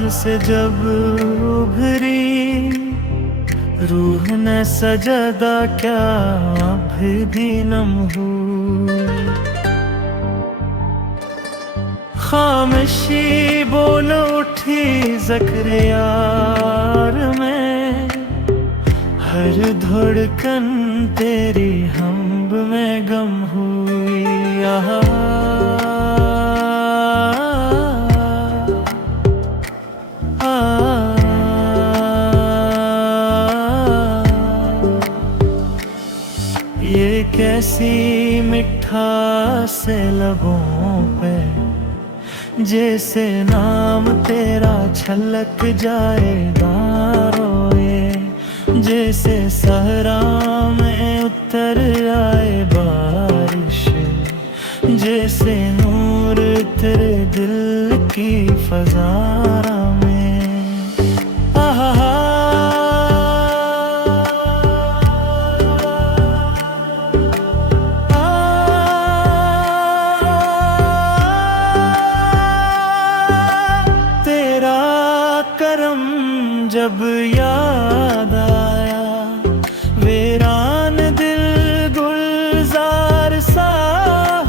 दिल से जब उभरी, रूह ने सजदा क्या भी नम हुई। खामोशी बोल उठी ज़करियार में, हर धड़कन तेरी हम्ब में गम हुई। आहा ये कैसी मिठास से लबों पे, जैसे नाम तेरा छलक जाएगा रोए। जैसे सहरा में उतर आए बारिश, जैसे नूर तेरे दिल की फज़ारा में। करम जब याद आया, वीरान दिल गुलजार सा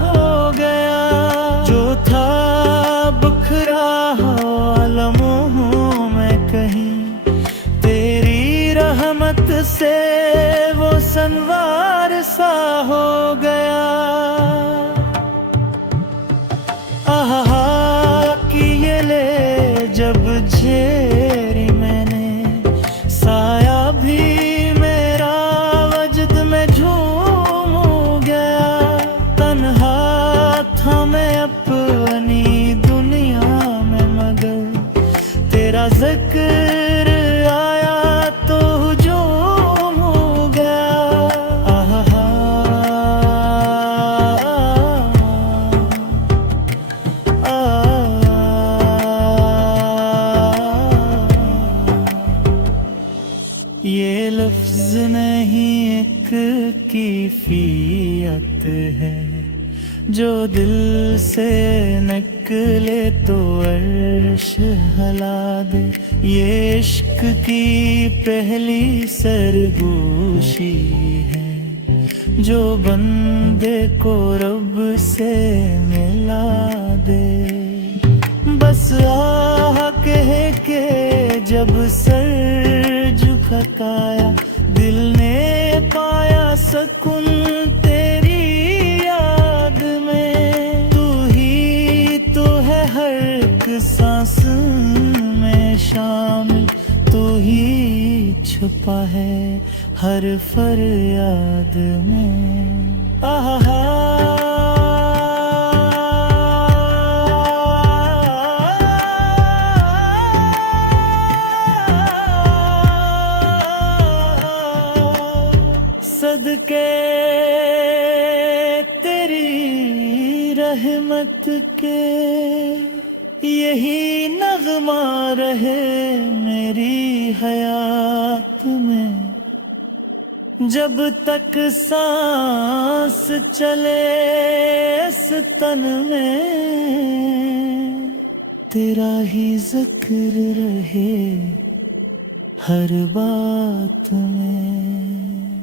हो गया। जो था बिखरा हुआ लम्हों में कहीं, तेरी रहमत से वो संवार सा हो गया। आहा कि ये ले जब झेरी मैंने, साया भी मेरा वजद में झूम गया। तन्हा था मैं अपनी दुनिया में, मगर तेरा ज़िक्र आया तो हुजूम हो गया। ये लफ्ज नहीं एक कैफियत है, जो दिल से निकले तो अर्श हिला दे। ये इश्क की पहली सरगोशी है, जो बंदे को रब से मिला दे। बस आह कह के जब सर झुकाया, दिल ने पाया सुकून तेरी याद में। तू ही तो है हर एक सांस में शामिल, तू ही छुपा है हर फरियाद में। आहा सदके तेरी रहमत के, यही नग़मा रहे मेरी हयात में। जब तक सांस चले इस तन में, तेरा ही ज़िक्र रहे हर बात में।